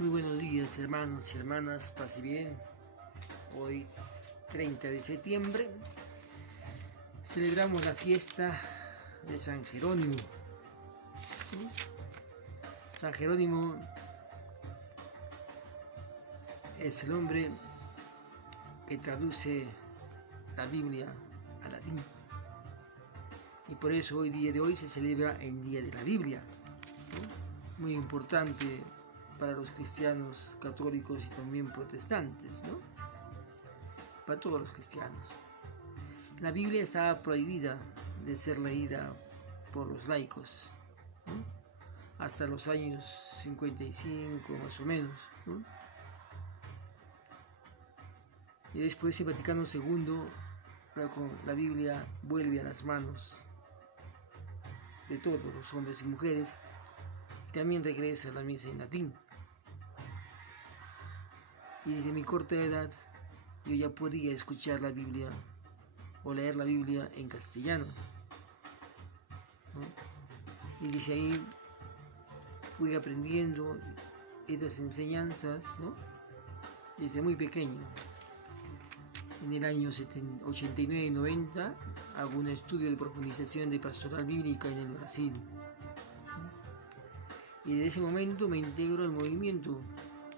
Muy buenos días, hermanos y hermanas, pase bien. Hoy 30 de septiembre celebramos la fiesta de San Jerónimo. San Jerónimo es el hombre que traduce la Biblia al latín, y por eso hoy día de hoy se celebra el Día de la Biblia, ¿no? Muy importante para los cristianos católicos y también protestantes, ¿no? Para todos los cristianos. La Biblia estaba prohibida de ser leída por los laicos, ¿no? Hasta los años 55 más o menos, ¿no? Y después el Vaticano II, la Biblia vuelve a las manos de todos los hombres y mujeres, y también regresa a la misa en latín. Y desde mi corta edad yo ya podía escuchar la Biblia o leer la Biblia en castellano, ¿no? Y desde ahí fui aprendiendo estas enseñanzas, ¿no? Desde muy pequeño. En el año 89 y 90 hago un estudio de profundización de pastoral bíblica en el Brasil. Y desde ese momento me integro al movimiento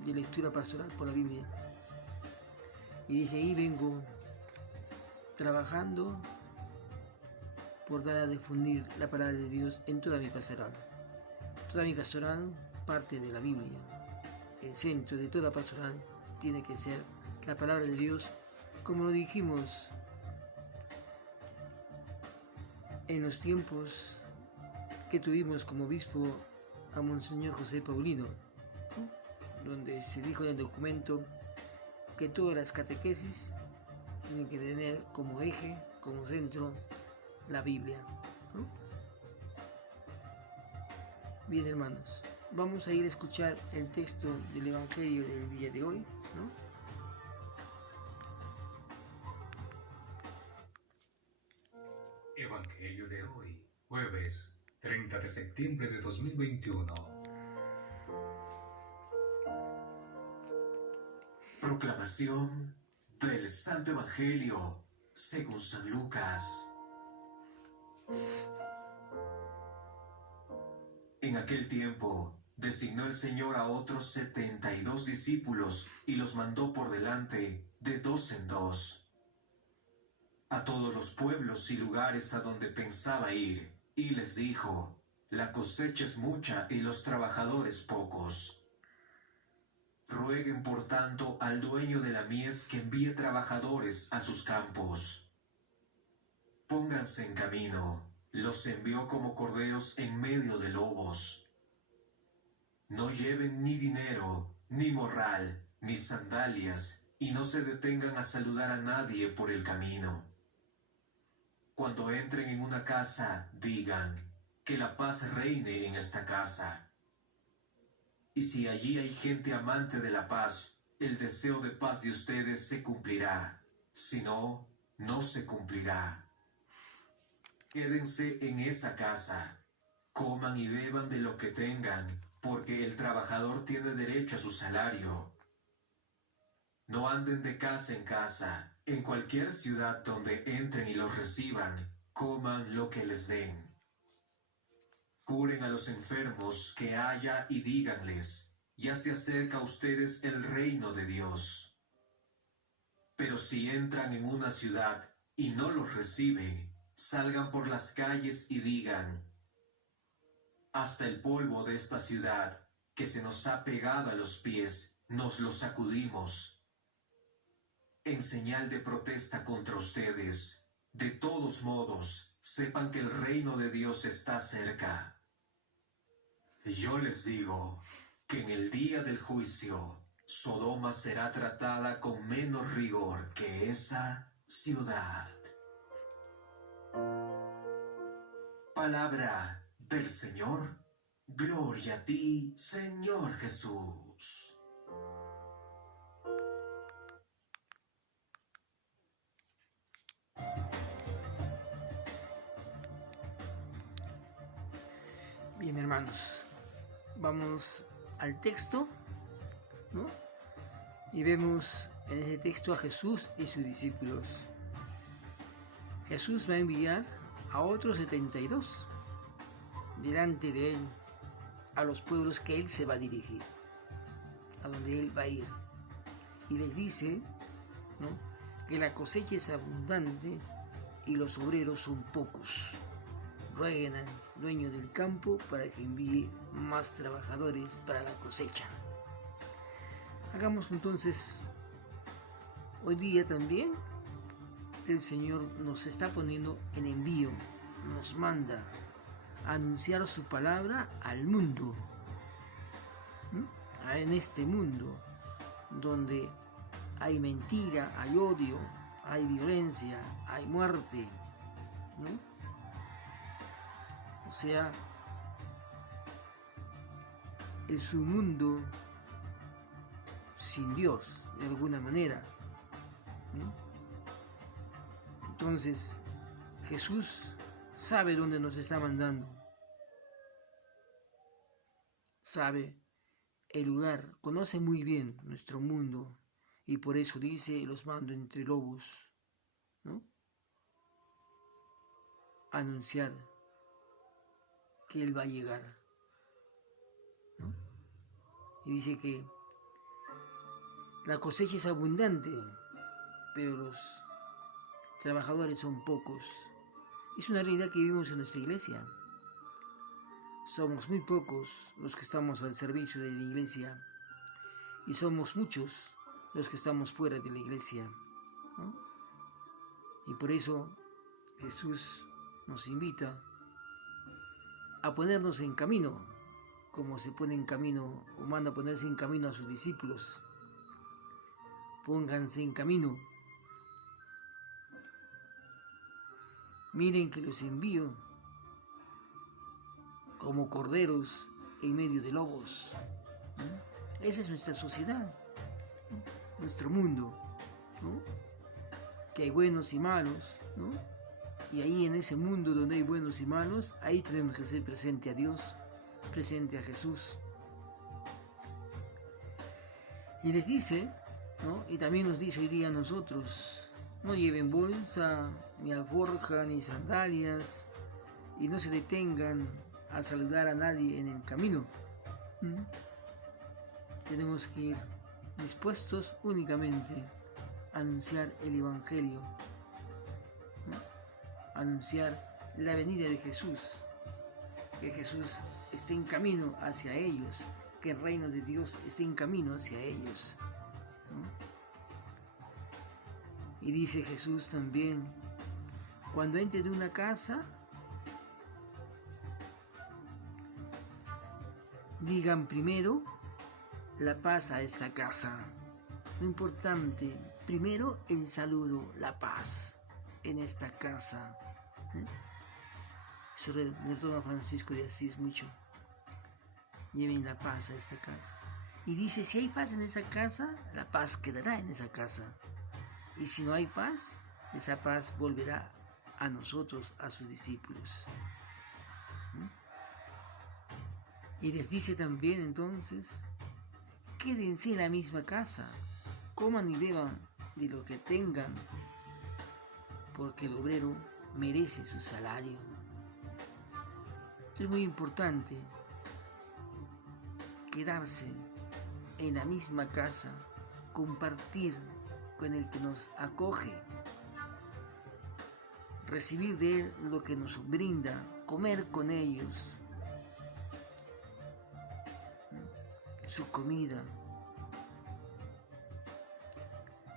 de lectura pastoral por la Biblia. Y desde ahí vengo trabajando por dar a difundir la palabra de Dios en toda mi pastoral. Toda mi pastoral parte de la Biblia. El centro de toda pastoral tiene que ser la palabra de Dios, como lo dijimos en los tiempos que tuvimos como obispo a Monseñor José Paulino, donde se dijo en el documento que todas las catequesis tienen que tener como eje, como centro, la Biblia, ¿no? Bien, hermanos, vamos a ir a escuchar el texto del Evangelio del día de hoy, ¿no? Evangelio de hoy, jueves 30 de septiembre de 2021. Proclamación del Santo Evangelio según San Lucas. En aquel tiempo designó el Señor a otros 72 discípulos y los mandó por delante de dos en dos a todos los pueblos y lugares a donde pensaba ir, y les dijo: la cosecha es mucha y los trabajadores pocos. Rueguen por tanto al dueño de la mies que envíe trabajadores a sus campos. Pónganse en camino, los envió como corderos en medio de lobos. No lleven ni dinero, ni morral, ni sandalias, y no se detengan a saludar a nadie por el camino. Cuando entren en una casa, digan: que la paz reine en esta casa. Y si allí hay gente amante de la paz, el deseo de paz de ustedes se cumplirá. Si no, no se cumplirá. Quédense en esa casa, coman y beban de lo que tengan, porque el trabajador tiene derecho a su salario. No anden de casa en casa. En cualquier ciudad donde entren y los reciban, coman lo que les den. Curen a los enfermos que haya y díganles: ya se acerca a ustedes el reino de Dios. Pero si entran en una ciudad y no los reciben, salgan por las calles y digan: hasta el polvo de esta ciudad, que se nos ha pegado a los pies, nos lo sacudimos, en señal de protesta contra ustedes. De todos modos, sepan que el reino de Dios está cerca. Yo les digo que en el día del juicio, Sodoma será tratada con menos rigor que esa ciudad. Palabra del Señor. Gloria a ti, Señor Jesús. Bien, hermanos, vamos al texto ¿no? Y vemos en ese texto a Jesús y sus discípulos. Jesús va a enviar a otros 72 delante de él a los pueblos que él se va a dirigir, a donde él va a ir. Y les dice, ¿no?, que la cosecha es abundante y los obreros son pocos. Rueguen al dueño del campo para que envíe más trabajadores para la cosecha. Hagamos entonces, hoy día también el Señor nos está poniendo en envío, nos manda a anunciar su palabra al mundo, en este mundo donde hay mentira, hay odio, hay violencia, hay muerte, ¿no? O sea, es un mundo sin Dios, de alguna manera, ¿no? Entonces, Jesús sabe dónde nos está mandando. Sabe el lugar, conoce muy bien nuestro mundo y por eso dice, los mando entre lobos, ¿no?, a anunciar que Él va a llegar, ¿no? Y dice que la cosecha es abundante, pero los trabajadores son pocos. Es una realidad que vivimos en nuestra iglesia. Somos muy pocos los que estamos al servicio de la iglesia y somos muchos los que estamos fuera de la iglesia, ¿no? Y por eso Jesús nos invita a ponernos en camino, como se pone en camino o manda a ponerse en camino a sus discípulos. Pónganse en camino. Miren que los envío como corderos en medio de lobos. Esa es nuestra sociedad, ¿no?, nuestro mundo, ¿no?, que hay buenos y malos, ¿no? Y ahí en ese mundo donde hay buenos y malos, ahí tenemos que ser presente a Dios, presente a Jesús. Y les dice, ¿no?, y también nos dice hoy día a nosotros, no lleven bolsa, ni alforja, ni sandalias, y no se detengan a saludar a nadie en el camino. Tenemos que ir dispuestos únicamente a anunciar el Evangelio, ¿no?, a anunciar la venida de Jesús, que Jesús esté en camino hacia ellos, que el reino de Dios esté en camino hacia ellos, ¿no? Y dice Jesús también, cuando entre de una casa, digan primero la paz a esta casa. Lo importante, primero el saludo, la paz en esta casa. Eso le toma Francisco de Asís mucho. Lleven la paz a esta casa. Y dice, si hay paz en esa casa, la paz quedará en esa casa. Y si no hay paz, esa paz volverá a nosotros, a sus discípulos. Y les dice también entonces, quédense en la misma casa, coman y beban de lo que tengan, porque el obrero merece su salario. Es muy importante quedarse en la misma casa, compartir con el que nos acoge, recibir de él lo que nos brinda, comer con ellos su comida,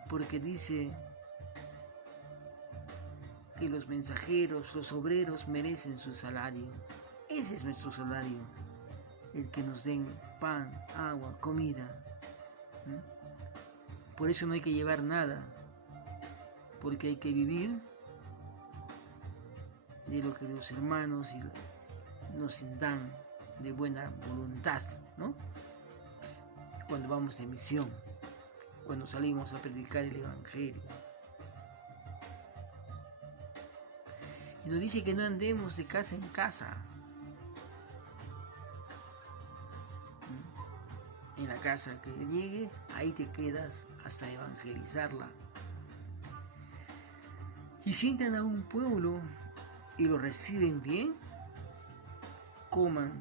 porque dice que los mensajeros, los obreros merecen su salario. Ese es nuestro salario, el que nos den pan, agua, comida. Por eso no hay que llevar nada, porque hay que vivir de lo que los hermanos nos dan de buena voluntad, ¿no? Cuando vamos de misión, cuando salimos a predicar el Evangelio. Y nos dice que no andemos de casa en casa. En la casa que llegues, ahí te quedas hasta evangelizarla. Y sientan a un pueblo y lo reciben bien, coman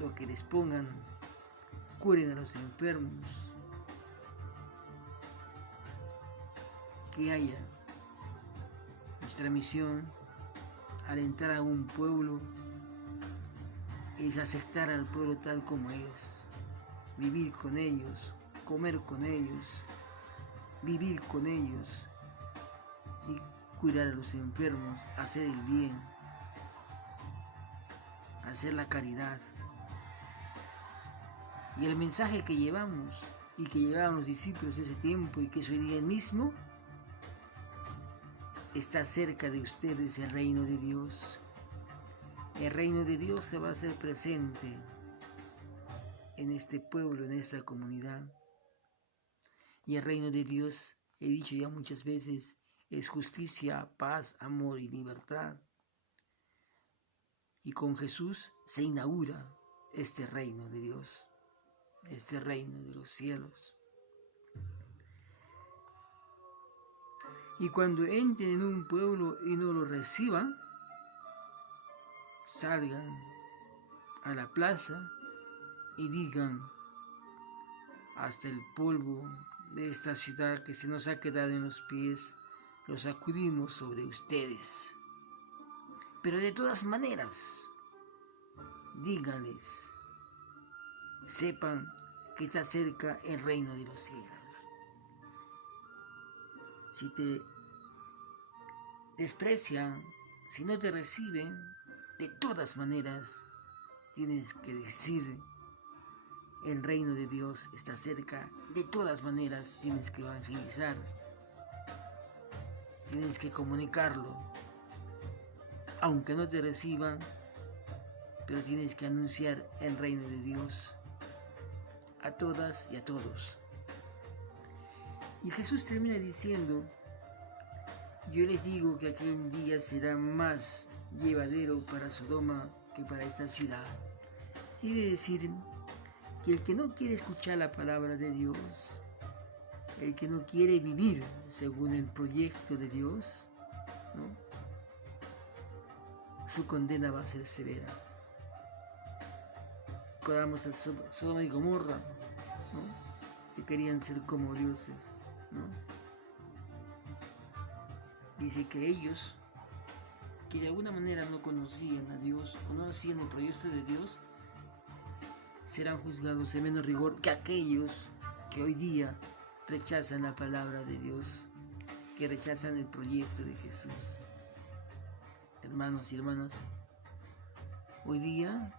lo que les pongan, curen a los enfermos, que haya. Nuestra misión al entrar a un pueblo es aceptar al pueblo tal como es, vivir con ellos, comer con ellos, vivir con ellos y cuidar a los enfermos, hacer el bien, hacer la caridad. Y el mensaje que llevamos y que llevaban los discípulos de ese tiempo y que es hoy día mismo, está cerca de ustedes el reino de Dios. El reino de Dios se va a hacer presente en este pueblo, en esta comunidad. Y el reino de Dios, he dicho ya muchas veces, es justicia, paz, amor y libertad. Y con Jesús se inaugura este reino de Dios, este reino de los cielos. Y cuando entren en un pueblo y no lo reciban, salgan a la plaza y digan: hasta el polvo de esta ciudad que se nos ha quedado en los pies, lo sacudimos sobre ustedes. Pero de todas maneras, díganles, sepan que está cerca el reino de los cielos. Si te desprecian, si no te reciben, de todas maneras tienes que decir: el reino de Dios está cerca. De todas maneras tienes que evangelizar, tienes que comunicarlo, aunque no te reciban, pero tienes que anunciar el reino de Dios a todas y a todos. Y Jesús termina diciendo: yo les digo que aquel día será más llevadero para Sodoma que para esta ciudad. Quiere decir que el que no quiere escuchar la palabra de Dios, el que no quiere vivir según el proyecto de Dios, ¿no?, su condena va a ser severa. Recordamos a Sodoma y Gomorra, ¿no?, que querían ser como dioses, ¿no? Dice que ellos, que de alguna manera no conocían a Dios o no hacían el proyecto de Dios, serán juzgados en menos rigor que aquellos que hoy día rechazan la palabra de Dios, que rechazan el proyecto de Jesús. Hermanos y hermanas, hoy día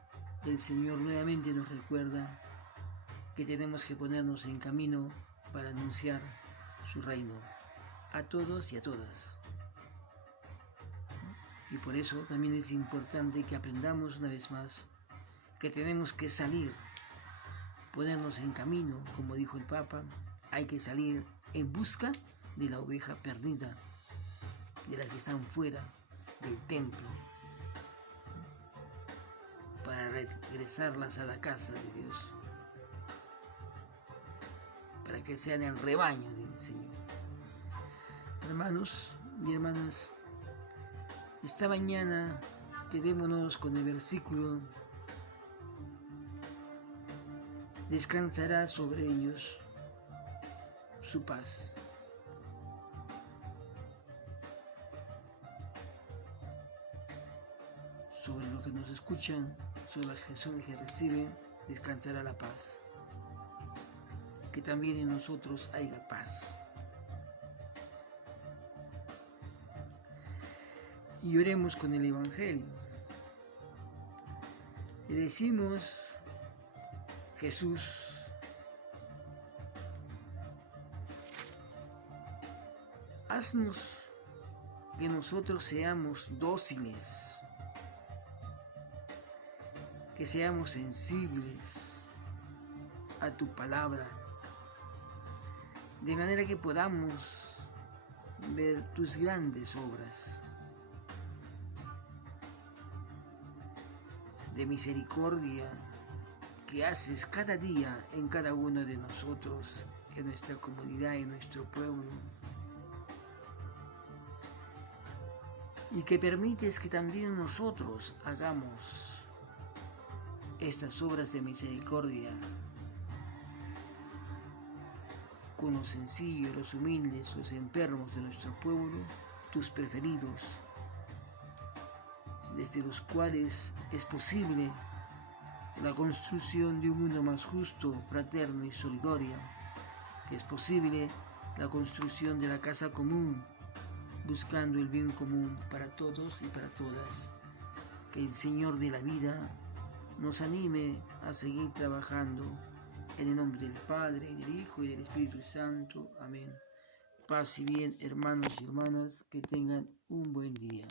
el Señor nuevamente nos recuerda que tenemos que ponernos en camino para anunciar su reino a todos y a todas. Y por eso también es importante que aprendamos una vez más que tenemos que salir, ponernos en camino, como dijo el Papa. Hay que salir en busca de la oveja perdida, de las que están fuera del templo, para regresarlas a la casa de Dios, para que sean el rebaño del Señor. Hermanos y hermanas, esta mañana quedémonos con el versículo: descansará sobre ellos su paz. Sobre los que nos escuchan, sobre las personas que reciben, descansará la paz. Que también en nosotros haya paz. Y oremos con el Evangelio. Le decimos: Jesús, haznos que nosotros seamos dóciles, que seamos sensibles a tu palabra, de manera que podamos ver tus grandes obras de misericordia, que haces cada día en cada uno de nosotros, en nuestra comunidad, en nuestro pueblo. Y que permites que también nosotros hagamos estas obras de misericordia con los sencillos, los humildes, los enfermos de nuestro pueblo, tus preferidos, desde los cuales es posible la construcción de un mundo más justo, fraterno y solidario, que es posible la construcción de la casa común, buscando el bien común para todos y para todas. Que el Señor de la vida nos anime a seguir trabajando en el nombre del Padre, y del Hijo y del Espíritu Santo. Amén. Paz y bien, hermanos y hermanas, que tengan un buen día.